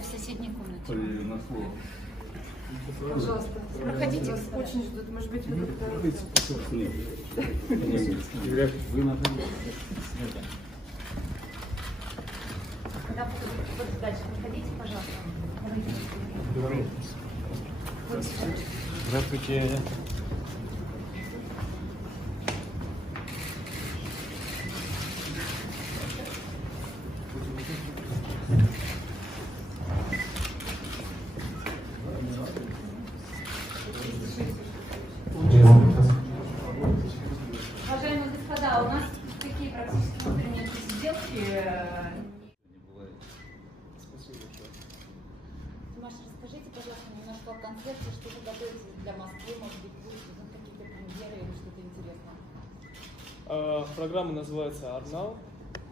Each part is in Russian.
в соседней комнате. На слово. Пожалуйста. Проходите. Очень ждут. Может быть, вы как-то... Вы находитесь. Когда будут дальше, проходите, пожалуйста. Здравствуйте. Уважаемые господа, у нас такие практически внутренние сделки. Маша, расскажите, пожалуйста, немножко о концерте, что вы готовите для Москвы, может быть, будут какие-то премьеры или что-то интересное? Программа называется Arnau.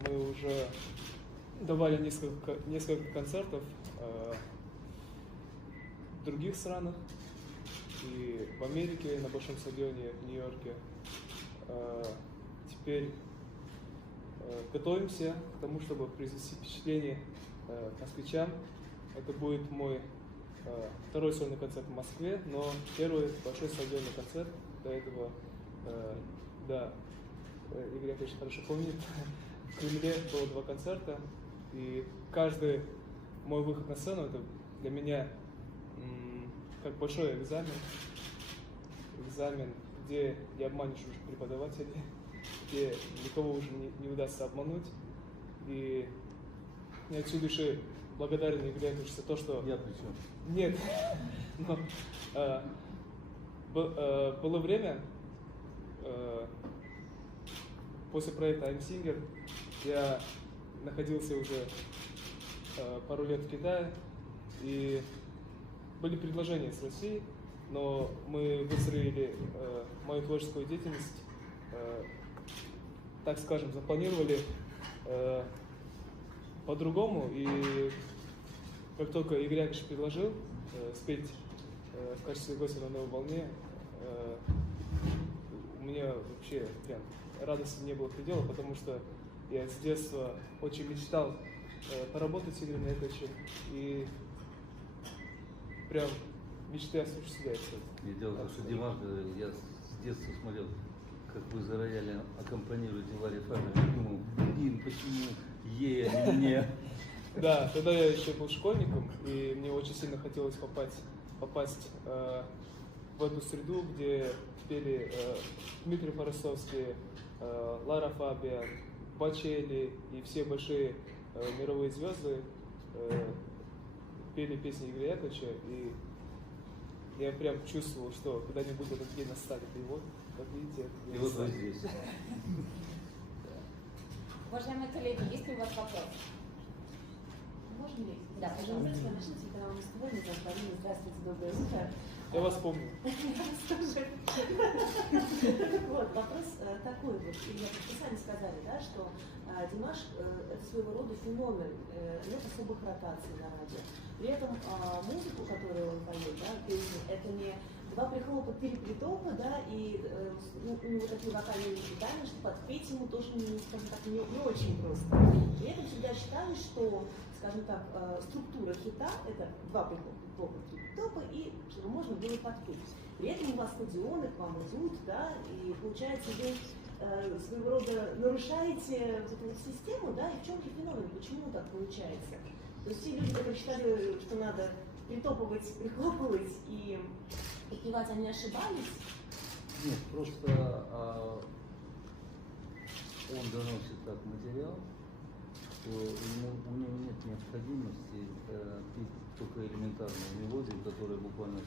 Мы уже давали несколько концертов в других странах. И в Америке, на Большом стадионе, в Нью-Йорке. Теперь готовимся к тому, чтобы произвести впечатление москвичам. Это будет мой второй сольный концерт в Москве, но первый большой стадионный концерт. До этого, да, Игорь Яковлевич хорошо помнит, в Кремле было 2 концерта, и каждый мой выход на сцену — это для меня как большой экзамен, где не обманешь уже преподавателей, где никого уже не удастся обмануть. И я отсюда еще благодарен Игорю Яковлевичу за то, что... Я при чем? Нет, но было время, после проекта I'm Singer, я находился уже пару лет в Китае, и были предложения с России, но мы выстроили мою творческую деятельность, так скажем, запланировали по-другому, и как только Игорь Яковлевич предложил спеть в качестве гостя на «Новой волне», у меня вообще прям радости не было предела, потому что я с детства очень мечтал поработать с Игорем Яковлевичем, и прям мечты осуществляются. Я дело в том, что Димаш говорил, я с детства смотрел, как вы за роялем аккомпанируете Ларе Фабер, и думал, блин, почему ей, а не мне? Да, тогда я еще был школьником, и мне очень сильно хотелось попасть в эту среду, где пели Дмитрий Форостовский, Лара Фабиан, Бачелли и все большие мировые звезды пели песни Игоря Яковлевича, и я прям чувствовал, что когда-нибудь этот день настанет. И вот, как видите, И вот вы здесь. Уважаемые коллеги, есть ли у вас вопросы? Можно ли? Да, пожалуйста. Наша Цветовая Москва, меня зовут Полина. Здравствуйте, доброе утро. Я вас помню. Вот, вопрос такой вот. Вы сами сказали, да, что Димаш это своего рода феномен, нет особых ротаций на радио. При этом музыку, которую он поет, да, песни, это не 2 прихлопа, 3 притопа, да, и у него такие вокальные воспитания, что подпеть ему тоже, скажем так, не очень просто. При этом всегда считали, что, скажем так, структура хита — это 2 прихлопа, 3 притопа, и чтобы можно было подпеть. При этом у вас стадионы к вам идут, да, и получается, вы своего рода нарушаете вот эту вот систему, да, и в чем же феномен, почему так получается? То есть все люди, которые считали, что надо притопывать, прихлопывать и подпевать, они ошибались? Нет, просто он доносит так материал, что у него нет необходимости петь только элементарную мелодию, которая буквально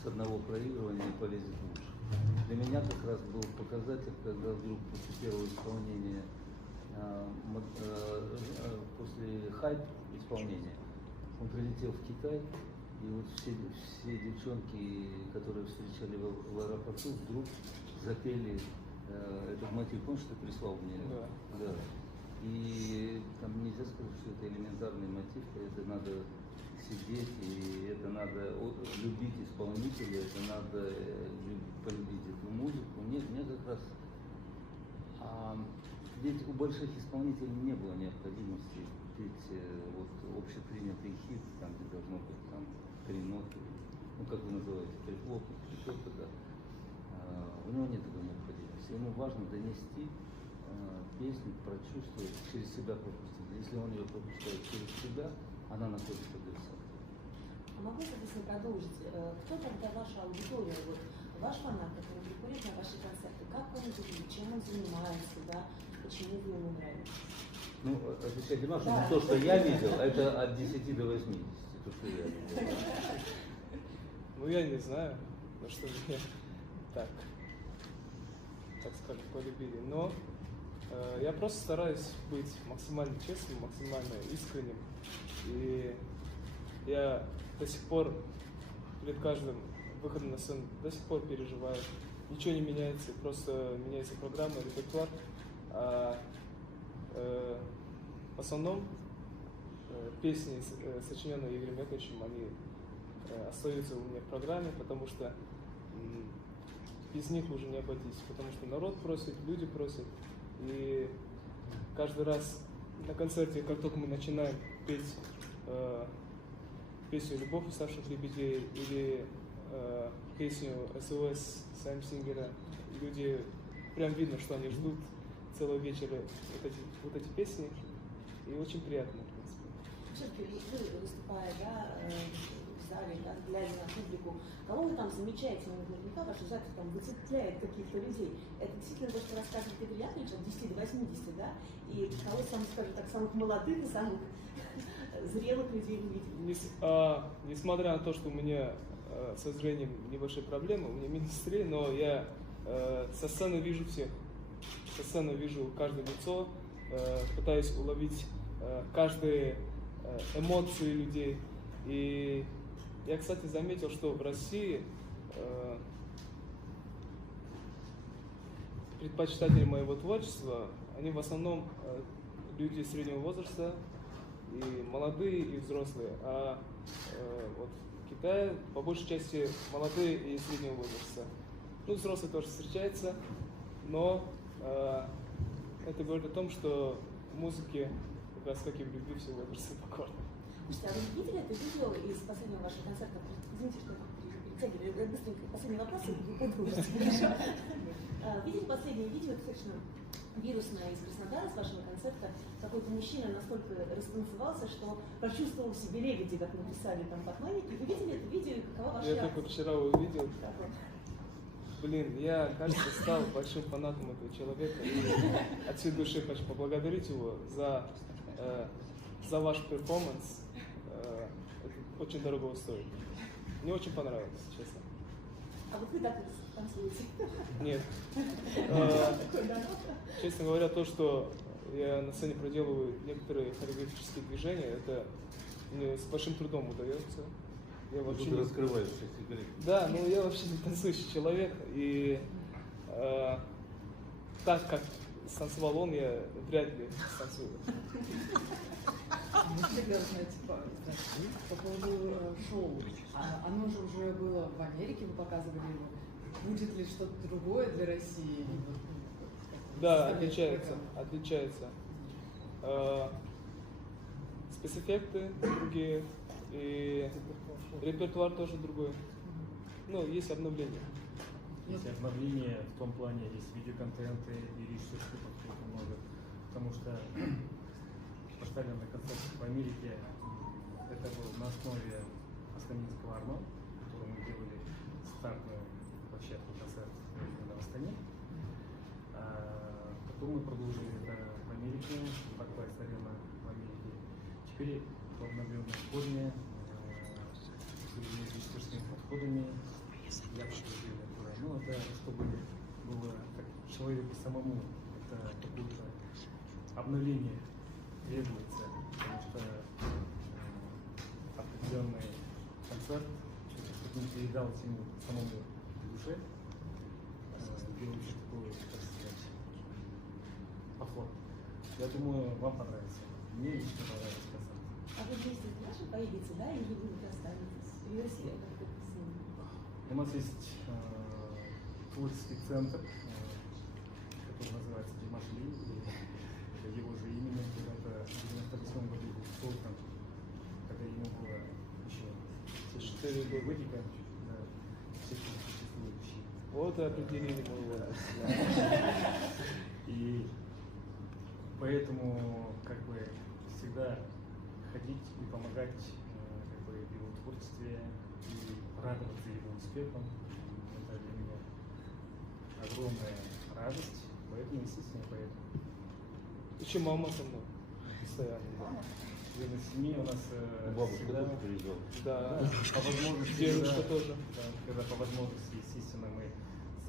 с одного проигрывания полезет в уши. Для меня как раз был показатель, когда вдруг после первого исполнения, после хайп исполнения, он прилетел в Китай, и вот все девчонки, которые встречали в аэропорту, вдруг запели этот мотив. Помнишь, что ты прислал мне? Да. Да. И там нельзя сказать, что это элементарный мотив, это надо сидеть, и это надо любить исполнителя, это надо полюбить эту музыку. Нет, мне как раз... ведь у больших исполнителей не было необходимости петь вот общепринятые снятый хит, там, где должно быть там 3 ноты, ну, как вы называете, трихлопы, четверка, да. У него нет такой необходимости. Ему важно донести песню, прочувствовать, через себя пропустить. Если он ее пропускает через себя, она находится в адресате. А могу, соответственно, продолжить? Кто тогда ваша аудитория? Вот ваш фанат, который приходит на ваши концерты, как он выглядит, чем он занимается, да? Почему вы ему нравитесь? Ну, отвечать Димашу, Да. то, что я видел, это от 10 до 80. То, что я видел. Ну, я не знаю, на что меня так скажем, полюбили. Но я просто стараюсь быть максимально честным, максимально искренним. И я до сих пор перед каждым выходом на сцену до сих пор переживаю. Ничего не меняется, просто меняется программа, репертуар. В основном песни, сочиненные Игорем Яковлевичем, они остаются у меня в программе, потому что без них уже не обойтись, потому что народ просит, люди просят. И каждый раз на концерте, как только мы начинаем петь песню «Любовь уставших лебедей» или песню «СОС» Сэм Сингера, люди прям видно, что они ждут целого вечера вот эти песни, и очень приятно, в принципе. Все-таки вы, выступая, да, в зале, да, глядя на публику, кого вы там замечаете, наверняка ваши запись там выцепляет каких-то людей. Это действительно то, что рассказывает Игорь Яковлевич от 10 до 80, да? И кого самых, скажем так, самых молодых и самых зрелых людей вы видели? Несмотря на то, что у меня со зрением небольшие проблемы, у меня минус 3, но я со сцены вижу всех. Со сцены вижу каждое лицо, пытаюсь уловить каждые эмоции людей. И я, кстати, заметил, что в России предпочитатели моего творчества, они в основном люди среднего возраста, и молодые, и взрослые. А вот в Китае по большей части молодые и среднего возраста. Ну, взрослые тоже встречаются, но это говорит о том, что в музыке, как раз как и в любви, все возрасты покорны. Слушайте, а вы видели это видео из последнего вашего концерта? Извините, что перетягиваю. Я быстренько последний вопрос, и вы подумайте. Видели последнее видео, это совершенно вирусное из Краснодара, с вашего концерта? Какой-то мужчина настолько растанцевался, что прочувствовал в себе лебеди, как написали там поклонники. Вы видели это видео, и какова ваша Я реакция? только вчера увидел. Так вот. Блин, я, кажется, стал большим фанатом этого человека. И от всей души хочу поблагодарить его за ваш перформанс. Это очень дорого стоит. Мне очень понравилось, честно. А вот вы так танцуете? Нет. Такой народ. Честно говоря, то, что я на сцене проделываю некоторые хореографические движения, это мне с большим трудом удается. Я вообще Тут раскрываешься секрет. Да, ну я вообще не танцующий человек, и так как станцевал он, я вряд ли станцую. Можно я узнать, по поводу шоу? Оно же уже было в Америке, вы показывали его. Будет ли что-то другое для России? Или вот, Да, отличается. Спецэффекты другие, и репертуар тоже другой. Ну, есть обновление. Есть обновление в том плане, есть видеоконтенты и режиссерских подходов много. Потому что поставленный концерт в Америке, это был на основе астанинского Арно, который мы делали стартную площадку концерта в Астане. Потом мы продолжили это в Америке, Barclays Arena в Америке. Теперь в обновленной форме, с режиссерскими подходами. Я подтверждаю туда. Ну, это чтобы было как человеку самому, это какое-то обновление требуется, потому что определенный концерт, чтобы не передалось ему самому в душе, делается такой, так сказать, поход. Я думаю, вам понравится. Мне лично понравился концерт. А вы вместе с нашим поедете, да, или вы останетесь? Или Россия как-то с ним? У нас есть творческий центр, который называется Димаш Ли, и это его же имя, когда-то в 1998 году был создан, когда 4 года. годика, да, все существующие. Вот и определили мой возраст. И поэтому как бы всегда ходить и помогать как бы, его творчестве и радоваться его успехам. Это для меня огромная радость. Поэтому, естественно, поэтому. Еще мама со мной постоянно. Члены семьи у нас Бабушка всегда, тоже приезжала. Да. по возможности, Дедушка да, тоже. да, когда по возможности, естественно, мы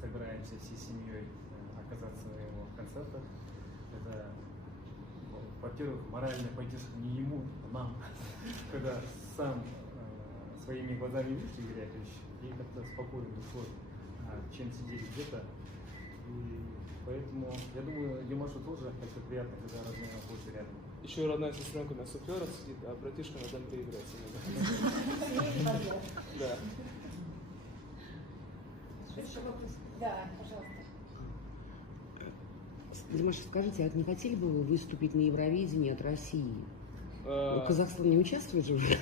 собираемся всей семьей оказаться на его концертах. Это, ну, во-первых, моральная поддержка не ему, а нам. Когда сам своими глазами видишь Игорь Яковлевич, и как-то спокойно душой, чем сидеть где-то. И поэтому, я думаю, Димашу тоже это приятно, когда родные находятся рядом. Еще родная сестренка на суфлерах сидит, а братишка на домбре играет. Семейный портрет. Да. Еще вопрос? Да, пожалуйста. Димаша, скажите, а не хотели бы вы выступить на Евровидении от России? Э, Казахстан не участвует же уже?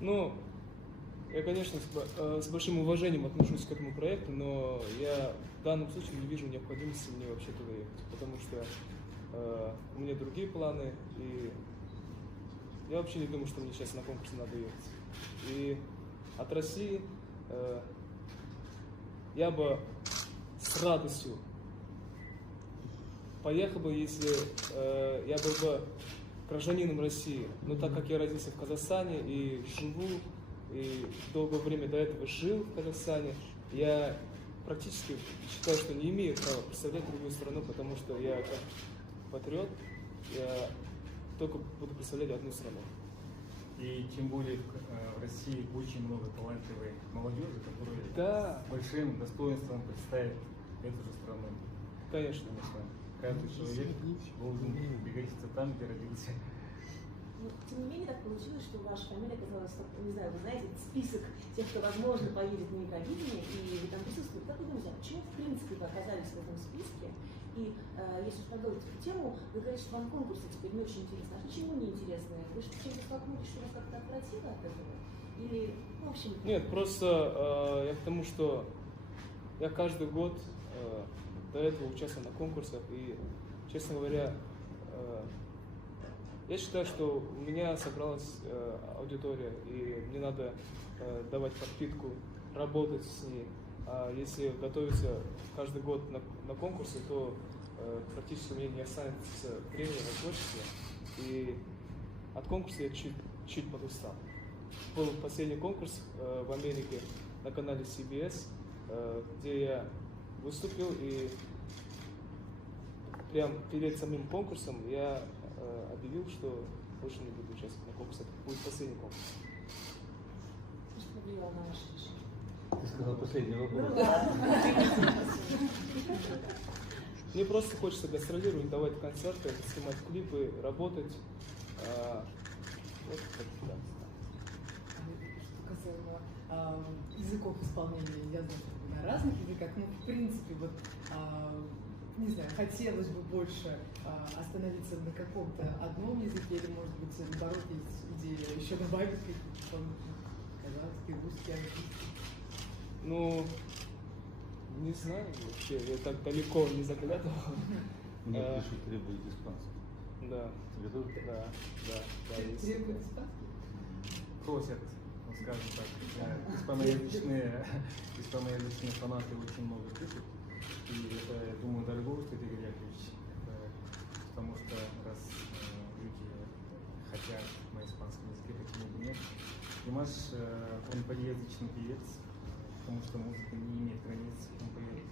Ну, я, конечно, с большим уважением отношусь к этому проекту, но я в данном случае не вижу необходимости мне вообще туда ехать, потому что у меня другие планы, и я вообще не думаю, что мне сейчас на конкурс надо ехать. И от России я бы с радостью поехал бы, если я был бы гражданином России. Но так как я родился в Казахстане и живу, и долгое время до этого жил в Казахстане, я практически считаю, что не имею права представлять другую страну, потому что я как патриот, я только буду представлять одну страну. И тем более в России очень много талантливой молодежи, которые Да. с большим достоинством представят эту же страну. Конечно. Конечно, каждый человек должен пригодиться там, где родился. Но, тем не менее, так получилось, что ваша фамилия оказалась, не знаю, вы знаете, список тех, кто, возможно, поедет на Евровидение, и вы там присутствуете. Как вы думаете, а почему, в принципе, вы оказались в этом списке? И если уж продолжить эту тему, вы говорите, что вам конкурсы теперь не очень интересны. А почему не интересны? Вы что, чем-то столкнулись, что вас как-то отвратило от этого? Или, ну, в общем... Нет, просто я к тому, что я каждый год до этого участвовал на конкурсах, и, честно говоря, я считаю, что у меня собралась аудитория, и мне надо давать подпитку, работать с ней. А если готовиться каждый год на конкурсы, то практически у меня не останется времени на творчество. И от конкурса я чуть подустал. Был последний конкурс в Америке на канале CBS, где я выступил, и прям перед самим конкурсом я объявил, что больше не буду участвовать на конкурсе. Это будет последний конкурс. Что повлияло на ваше решение? Ты сказал последний вопрос. Ну ладно. Мне просто хочется гастролировать, давать концерты, снимать клипы, работать. Вот как да. Что касаемо языков исполнения, я знаю, что на разных языках, но в принципе, вот, не знаю, хотелось бы больше остановиться на каком-то одном языке, или, может быть, наоборот, есть идея еще добавить какие-то казахский, русский, английский. Ну, не знаю вообще, я так далеко не заглядывал. Мне пишут, требует испанский. Да, Тебе тоже? да, есть. Требует испанский? Просят, ну, скажем так, испаноязычные фанаты очень много пишут. И это, я думаю, дорого стоит, Игорь Яковлевич, потому что раз люди хотят на испанском языке, почему бы нет. Димаш, он полиязычный певец, потому что музыка не имеет границ. Он поет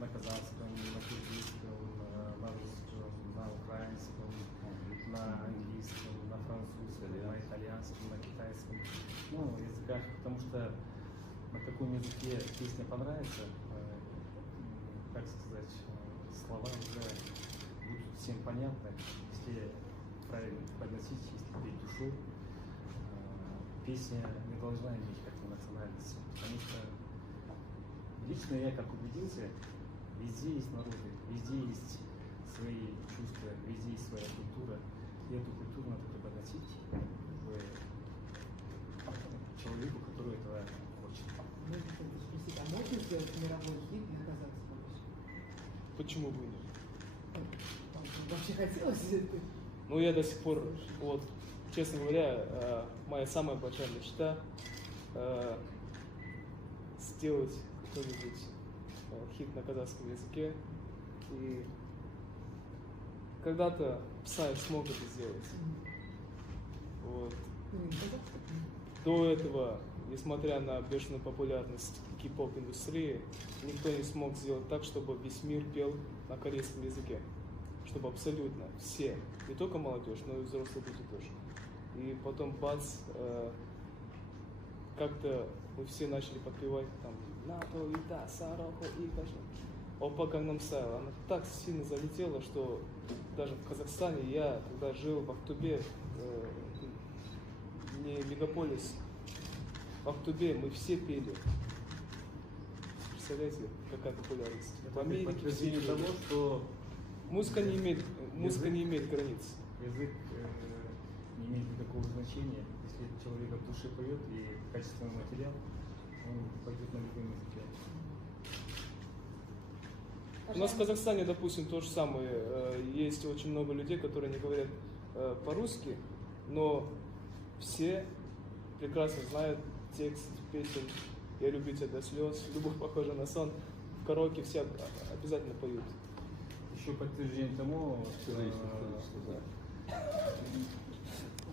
на казахском, на киргизском, на русском, на украинском, на английском, на французском, на итальянском, на китайском, ну, языках, потому что на каком языке песня понравится, как сказать, слова уже будут всем понятны, если правильно подносить, если петь душу. Песня не должна иметь как-то национальности, потому что лично я как убедился, везде есть народы, везде есть свои чувства, везде есть своя культура, и эту культуру надо преподносить человеку, сделать мировой хит на казахском? Почему бы нет? Вообще хотелось это? Ну, я до сих пор, вот, честно говоря, моя самая большая мечта сделать какой-нибудь хит на казахском языке. И когда-то Псай смог это сделать. Вот. До этого, несмотря на бешеную популярность кей-поп индустрии, никто не смог сделать так, чтобы весь мир пел на корейском языке. Чтобы абсолютно все, не только молодежь, но и взрослые люди тоже. И потом бац, как-то мы все начали подпевать там «Нато и да, Сарохо и Кашин». Опа Gangnam Style. Она так сильно залетела, что даже в Казахстане я, когда жил в Актубе, не мегаполис, в Актубе мы все пели. Представляете, какая популярность? В Америке все подтверждение пели. того, что Музыка не имеет границ. язык не имеет никакого значения. Если человек от души поет и качественный материал, он пойдет на любом языке. У нас в Казахстане, допустим, то же самое. Есть очень много людей, которые не говорят по-русски, но все прекрасно знают текст песен «Я люблю тебя до слез», «Любовь похожа на сон». В караоке все обязательно поют. Еще подтверждение тому,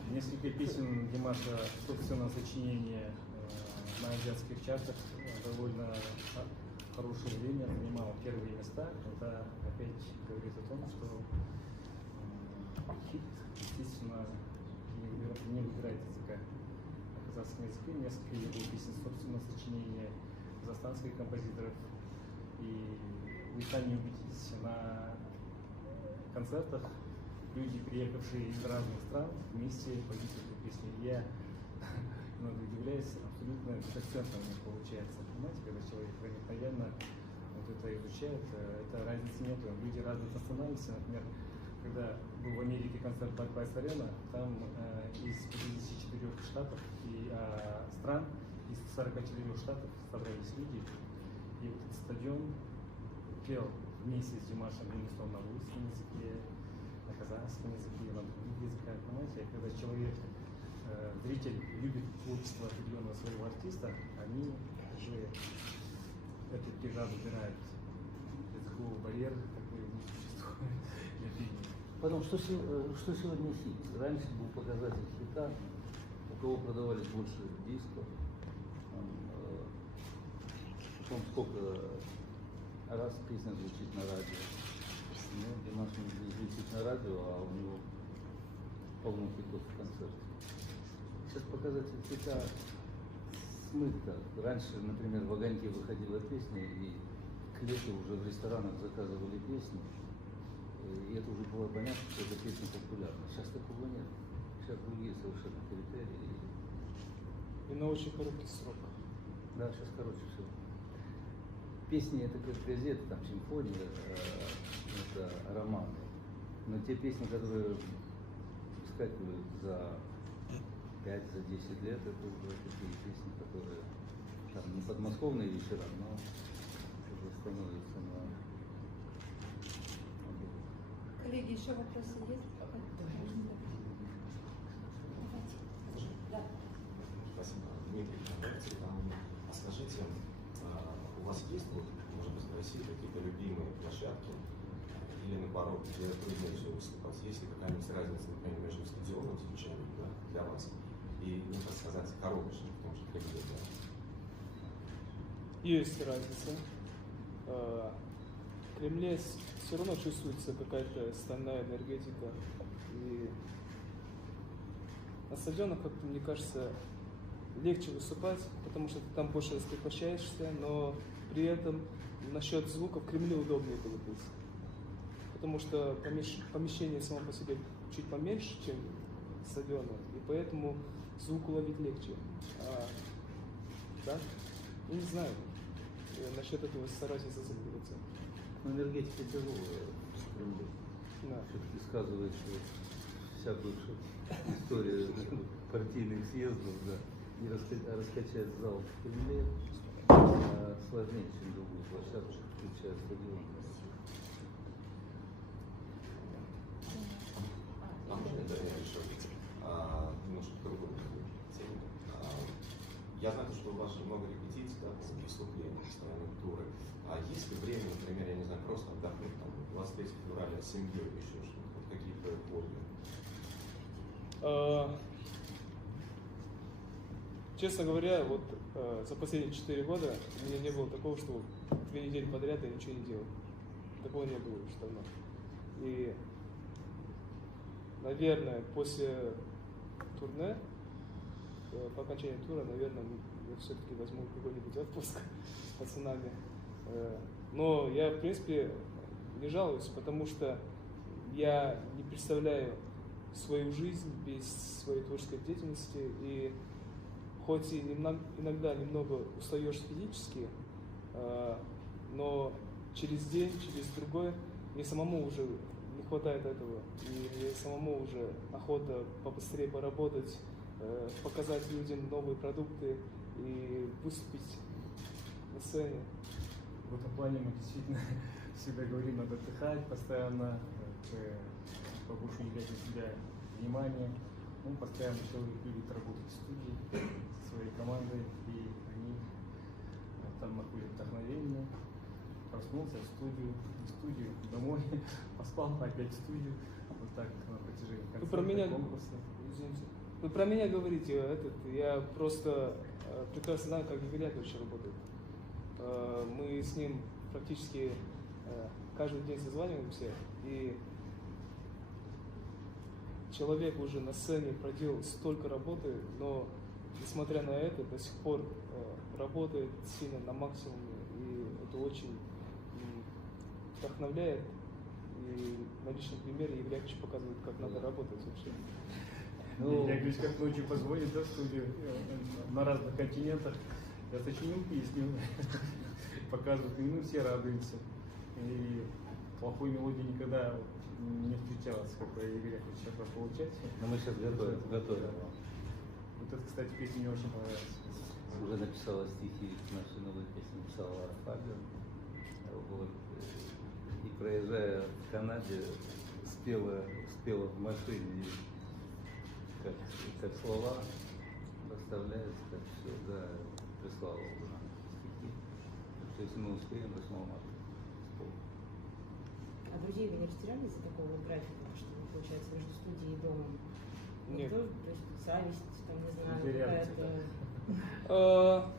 несколько песен Димаша, собственно, сочинение на азиатских чартах довольно хорошее время занимал первые места. Это опять говорит о том, что хит, естественно, не выбирает языка. На казахском языке несколько его песен, собственно, сочинения казахстанских композиторов. И вы сами убедитесь, на концертах люди, приехавшие из разных стран, вместе поют эту песню. Я много удивляюсь, абсолютно без акцента у них получается. Понимаете, когда человек проникновенно вот это изучает, это разницы нет. Люди разных национальностей, например, когда был в Америке концерт Barclays Arena, там из 54 штатов и стран, из 44 штатов собрались люди, и вот этот стадион пел вместе с Димашем Юнусом на русском языке, на казахском языке, на других языках. Понимаете, когда человек, зритель любит творчество определенного своего артиста, они уже эту преграду убирают. Языкового барьера такой не существует для пения. Потом, что сегодня хит? Раньше был показатель хита, у кого продавались больше дисков, потом сколько раз песня звучит на радио. Ну, Димаш не звучит на радио, а у него полно хитов в концерте. Сейчас показатель хита смыто. Раньше, например, в «Огоньке» выходила песня, и к лету уже в ресторанах заказывали песни. И это уже было понятно, что эта песня популярна. Сейчас такого нет. Сейчас другие совершенно критерии. И на очень короткий срок. Да, сейчас короче все. Песни это как газета, там симфония, это романы. Но те песни, которые выскакивают за 5-10 лет, это уже такие песни, которые там не подмосковные вечера, но уже становятся на... Коллеги, еще вопросы есть? Да. Спасибо. Дмитрий, а скажите, у вас есть, вот, может быть, в России какие-то любимые площадки или наоборот, где труднее всего выступать? Есть ли какая-нибудь разница, например, между стадионом звучанием, да, для вас и, ну, так сказать, коробочным, потому что это да? Есть разница. В Кремле все равно чувствуется какая-то стальная энергетика. И на стадионах, как-то, мне кажется, легче выступать, потому что ты там больше раскрепощаешься, но при этом насчет звука в Кремле удобнее было быть. Потому что помещение само по себе чуть поменьше, чем стадионы, и поэтому звук уловить легче. Да? Ну, не знаю. Я насчет этого стараюсь зацикливаться. Ну, энергетика тяжелая в Кремле. Да. Все-таки сказывается вся бывшая история партийных съездов, да, и раскачать зал в Кремле. сложнее, чем другую площадку, включая стадион. А можно это еще немножко к другой теме? Я знаю, что у вас же много репетиций, да, выступлений, постоянные туры. А есть ли время, например, я не знаю, просто отдохнуть там 23 февраля с семьей, еще что-то, вот какие-то хобби? Честно говоря, вот за последние 4 года у меня не было такого, что 2 недели подряд я ничего не делал. Такого не было уже давно. И, наверное, после турне, по окончании тура, наверное, я все-таки возьму какой-нибудь отпуск с пацанами. Но я, в принципе, не жалуюсь, потому что я не представляю свою жизнь без своей творческой деятельности. И хоть и иногда немного устаешь физически, но через день, через другой мне самому уже не хватает этого. И мне самому уже охота побыстрее поработать, показать людям новые продукты и выступить на сцене. В этом плане мы действительно всегда говорим, надо отдыхать постоянно, побольше уделять на себя внимание. Ну, постоянно человек любит работать в студии со своей командой, и они там находят вдохновение. Проснулся в студию, домой, поспал, опять в студию. Вот так на протяжении концерта, конкурса. Извините. Вы про меня говорите, я просто прекрасно знаю, как Игорь Яковлевич работает. Мы с ним практически каждый день созваниваемся, и человек уже на сцене проделал столько работы, но несмотря на это, до сих пор работает сильно на максимуме, и это очень вдохновляет. И на личном примере Игорь Яковлевич показывает, как надо работать вообще. Я говорю, как ночью позвонит, да, в студию на разных континентах. Я сочинил песню, показывают, и мы все радуемся. И плохой мелодии никогда не встречалось, как у Игоря сейчас получается. Но мы сейчас готовим. Вот это, кстати, песня мне очень понравилась. Уже написала стихи к нашей новой песне, писала Фабио. Вот. И проезжая в Канаде, спела в машине, как слова расставляются, как все, да, прислала уже нам стихи. Так что если мы успеем, 8 марта. А друзей вы не растеряли из-за такого графика, что получается между студией и домом? Нет. То есть зависть, там, не знаю, Реакция, какая-то...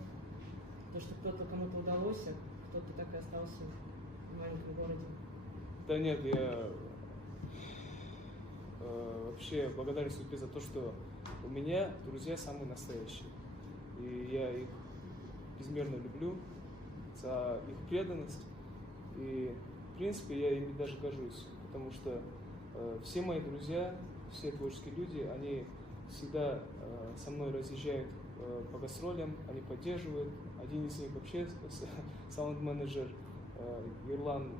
То, что кто-то кому-то удалось, а кто-то так и остался в маленьком городе. Да нет, я вообще благодарен судьбе за то, что у меня друзья самые настоящие. И я их безмерно люблю за их преданность. И в принципе я ими даже горжусь, потому что все мои друзья, все творческие люди, они всегда со мной разъезжают по гастролям, они поддерживают. Один из них вообще саунд-менеджер Ирлан,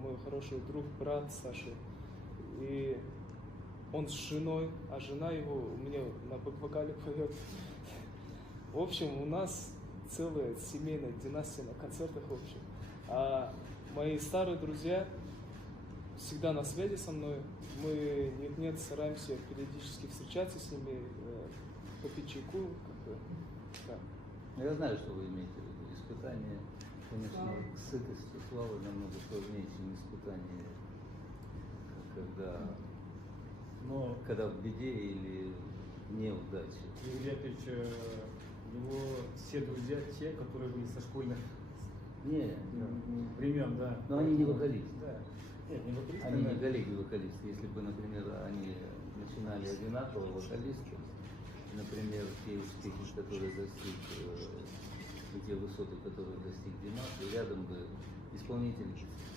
мой хороший друг, брат Саши. И он с женой, а жена его у меня на бэк-вокале поет. В общем, у нас целая семейная династия на концертах, в общем. А мои старые друзья всегда на связи со мной. Мы нет-нет стараемся периодически встречаться с ними, попить чайку. Я знаю, что вы имеете в виду. Испытание, конечно, сытости славы намного сложнее, чем испытание, когда в беде или неудаче. Игорь Яковлевич, его все друзья те, которые были со школьных времен, да. Но они не вокалисты. Да. Нет, не вокалисты. Они не коллеги-вокалисты. Если бы, например, они начинали одинаково вокалисты, например, те успехи, которые достиг, те высоты, которые достиг Димаш, и рядом бы исполнители.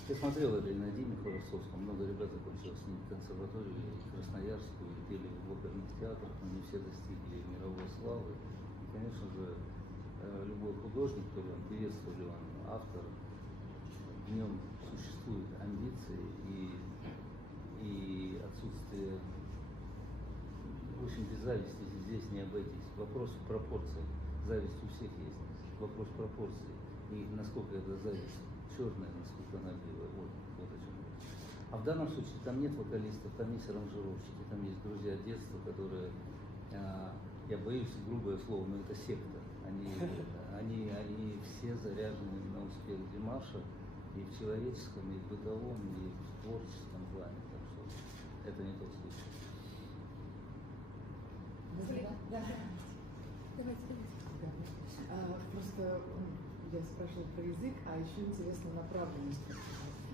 Я смотрел это и на Диме Хворостовском, много ребят закончило с ним консерваторию Красноярскую, пели в оперных театрах, но не все достигли мировой славы. И, конечно же, любой художник, то ли он певец, то ли он автор, в нем существуют амбиции и отсутствие, в общем, без зависти здесь не обойтись. Вопрос пропорций. Зависть у всех есть. Вопрос пропорций. и насколько это зависит. Черная, насколько она белая. Вот о чем я. А в данном случае там нет вокалистов, там есть аранжировщики, там есть друзья детства, которые, я боюсь грубое слово, но это секта. Они все заряжены на успех Димаша и в человеческом, и в бытовом, и в творческом плане. Так что это не тот случай. Да. Просто я спрашивала про язык, а еще интересно направленность.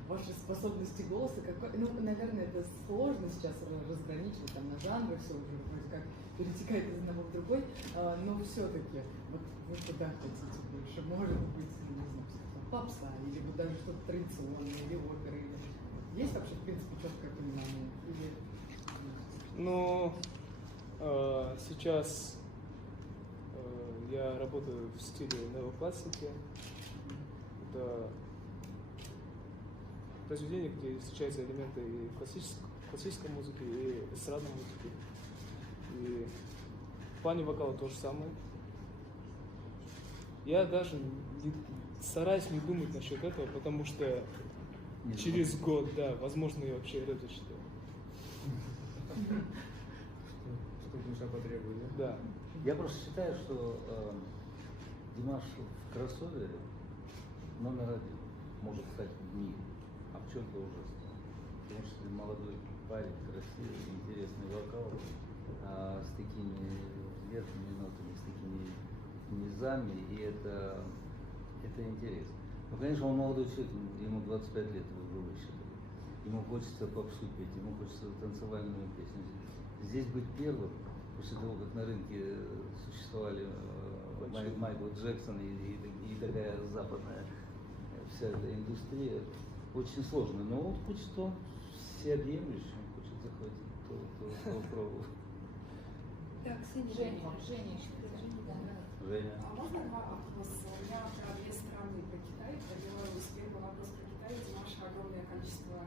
Ваши способности голоса, ну, наверное, это сложно сейчас разграничивать там на жанры, все уже вроде как перетекает из одного в другой, но все-таки вот вы куда хотите больше? Может быть, не знаю, попса, или вот даже что-то традиционное, или оперы, или... Есть вообще, в принципе, четкое понимание? Или... Ну, сейчас я работаю в стиле неоклассики. Это произведение, где встречаются элементы и классической музыки, и эстрадной музыки. И в плане вокала то же самое. Я даже стараюсь не думать насчет этого, потому что через год, да, возможно, я вообще рэп зачитаю. Что душа потребует, да? Да. Я просто считаю, что Димаш в кроссовере номер один может стать в мире, а в чем-то уже стал. Потому что молодой парень, красивый, интересный вокал, с такими верхними нотами, с такими низами, и это интересно. Ну, конечно, он молодой человек, ему 25 лет, вы бы высчитали. Ему хочется попсу петь, ему хочется танцевальную песню. Здесь быть первым, после того, как на рынке существовали Майкл Джексон и такая западная вся эта индустрия, очень сложно. Но он хочет, он всеобъемлющий, он хочет захватить то пробовать. Так, Женя еще. Женя. А можно два вопроса? У меня про две страны, про Китай, про Беларусь. Первый вопрос про Китай. У Димаша огромное количество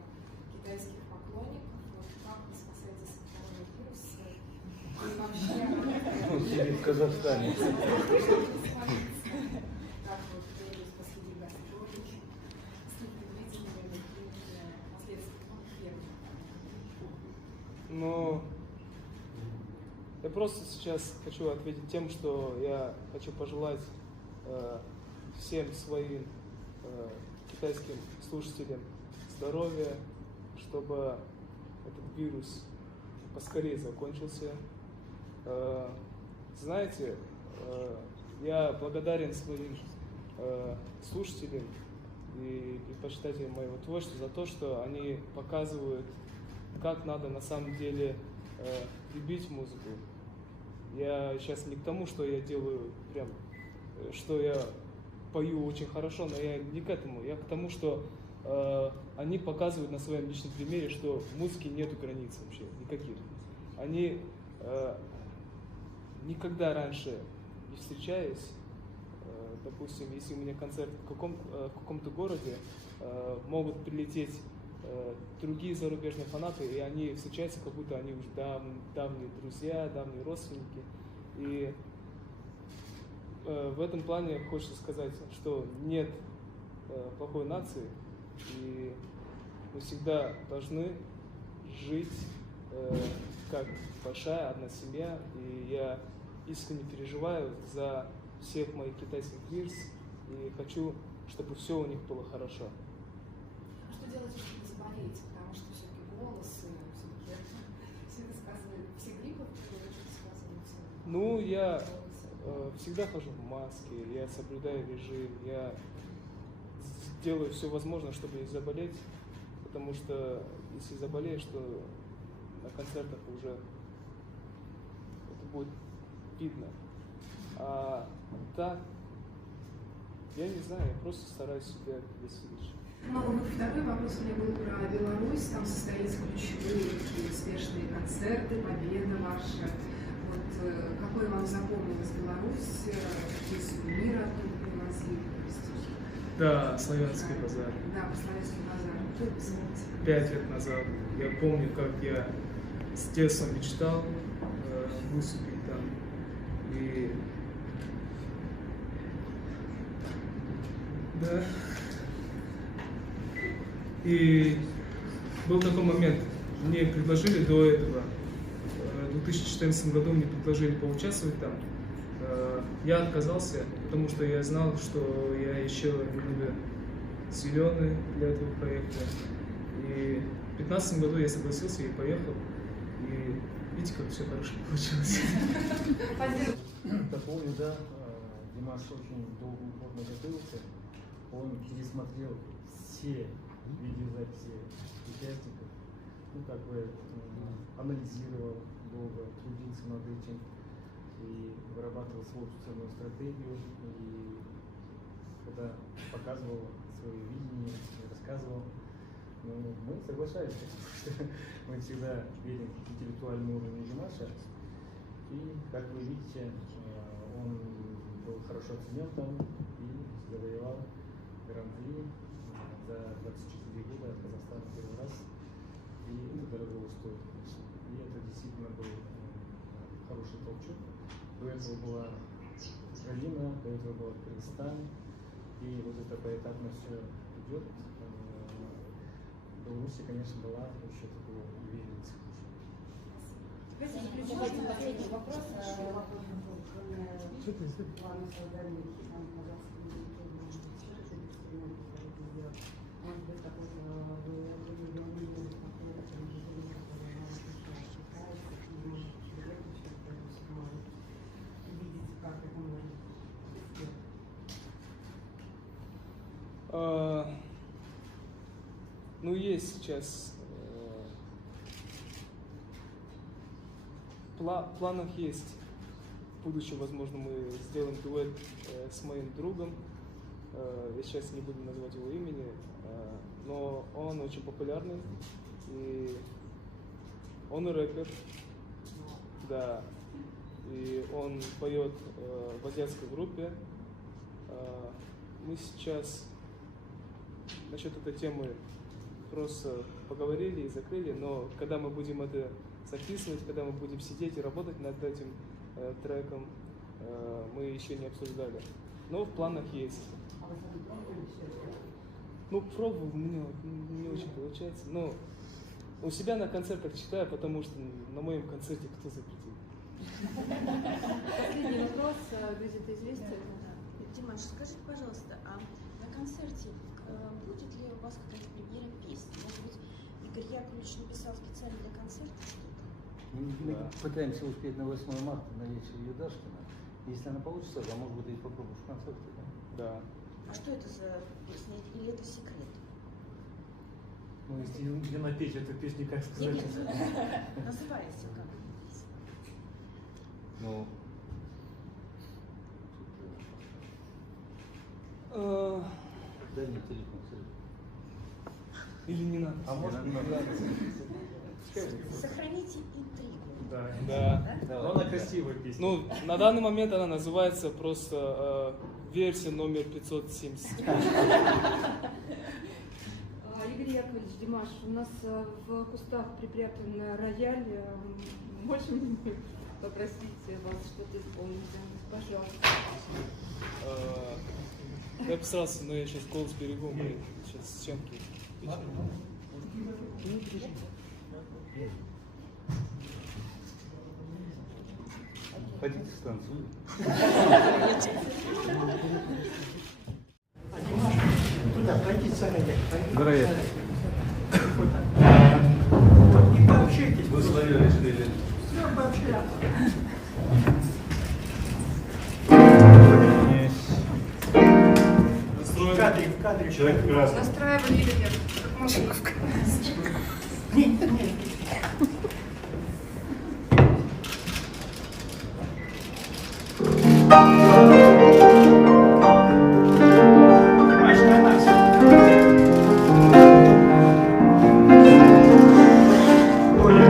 китайских поклонников. Вот как вы спасаетесь от коронавируса? И вообще... Ну, сидит в Казахстане. Как вот Беларусь последних гастролей с непредвиденными последствиями? Ну, я просто сейчас хочу ответить тем, что я хочу пожелать всем своим китайским слушателям здоровья, чтобы этот вирус поскорее закончился. Знаете, я благодарен своим слушателям и почитателям моего творчества за то, что они показывают, как надо на самом деле любить музыку. Я сейчас не к тому, что я делаю прям, что я пою очень хорошо, но я не к этому. Я к тому, что они показывают на своем личном примере, что в музыке нету границ вообще никаких. Они никогда раньше не встречаясь, допустим, если у меня концерт в каком-то городе, могут прилететь другие зарубежные фанаты, и они встречаются, как будто они уже давние друзья, давние родственники. И в этом плане хочется сказать, что нет плохой нации, и мы всегда должны жить как большая одна семья, и я искренне переживаю за всех моих китайских вирс, и хочу, чтобы все у них было хорошо. А что делать, чтобы не заболеть? Потому что все-таки голос, все это сказывает, все гриппы, которые сказываются. Ну, я всегда хожу в маске, я соблюдаю режим, я делаю все возможное, чтобы не заболеть, потому что если заболеешь, то на концертах уже это будет видно. А так, я не знаю, я просто стараюсь себя веселить. Ну, вот второй вопрос у меня был про Беларусь. Там состоятся ключевые такие успешные концерты, победа ваша. Вот какой вам запомнилась Беларусь, какие сувениры оттуда привозили? Да, Славянский базар. Да, по Славянский базар. 5 лет назад. Я помню, как я с детства мечтал выступить там. И И был такой момент, мне предложили до этого, в 2014 году мне предложили поучаствовать там. Я отказался, потому что я знал, что я еще немного силёный для этого проекта. И в 2015 году я согласился и поехал. И видите, как все хорошо получилось. Дополню, да, Димаш очень долго и плотно готовился. Он пересмотрел все видеозаписи участников, ну, как бы анализировал долго, трудился над этим и вырабатывал свою собственную стратегию. И когда показывал свое видение, рассказывал, ну, мы соглашались, потому что мы всегда верим в интеллектуальный уровень Димаша. И, как вы видите, он был хорошо оценен там и завоевал гран-при за 24 года от Казахстана первый раз. И это дорого стоит, конечно. И это действительно был хороший толчок. До этого была Украина, до этого была Кыргызстан. И вот это поэтапно все идет. Беларусь, конечно, была еще такого уверенности. Давайте последний вопрос. Ну, есть сейчас в планах есть. В будущем, возможно, мы сделаем дуэт с моим другом. Я сейчас не буду называть его имени, но он очень популярный. И он рэпер. Да. И он поет в азиатской группе. Мы сейчас насчет этой темы просто поговорили и закрыли, но когда мы будем это записывать, когда мы будем сидеть и работать над этим треком, мы еще не обсуждали. Но в планах есть. Ну, пробую, мне не очень получается. Но у себя на концертах читаю, потому что на моем концерте кто запретил? Последний вопрос, газета «Известия». Димаш, скажите, пожалуйста, а на концерте будет ли у вас какая-то премьера песни? Может быть, Игорь Яковлевич написал специально для концерта что-то? Мы пытаемся успеть на 8 марта на вечер Юдашкина. Если она получится, то, может быть, и попробуешь в концерте, да? Да. А что это за песня? Или это секрет? Ну, если не напеть эту песню, как сказать? Нет, называется как? Ну, дай мне телефон, или не надо? А может, не надо? Сохраните интригу. Да. Но она красивая песня. Ну, на данный момент она называется просто версия номер 570. Игорь Яковлевич, Димаш, у нас в кустах припрятан рояль. Можем попросить вас что-то исполнить? Пожалуйста. Я постарался, но я сейчас голос берегу, мы сейчас съемки. хотите станцию? Туда, пройдите заранее. Здравия. И пообщайтесь. Вы свое решили. Все, пообщайтесь. В кадре. Человек красный. Настраивали или нет? Как можно сказать? Нет. Маш, на нас. Оля.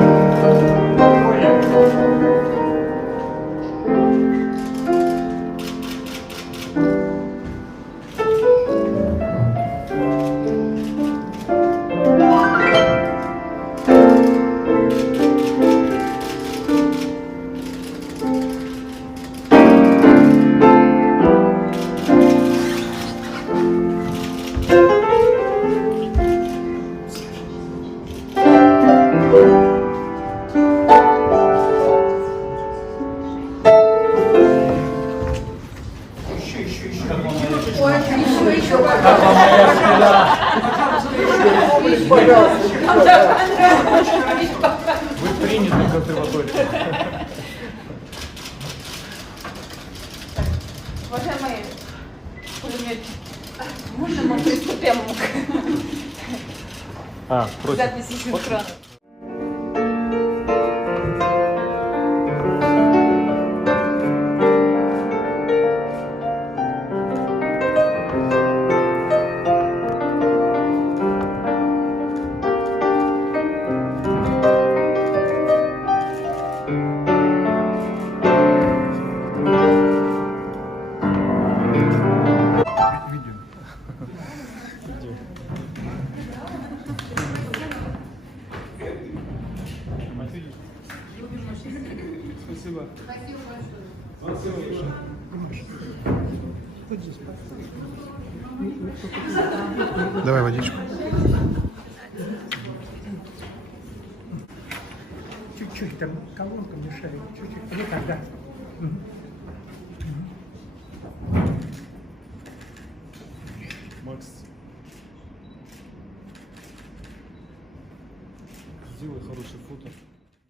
Уважаемые пулеметчики, можно мы приступим к записи синхрона? Спасибо. Давай водичку. Чуть-чуть, там колонка мешает. Чуть-чуть. Вот так, да. Макс, сделай хорошее фото.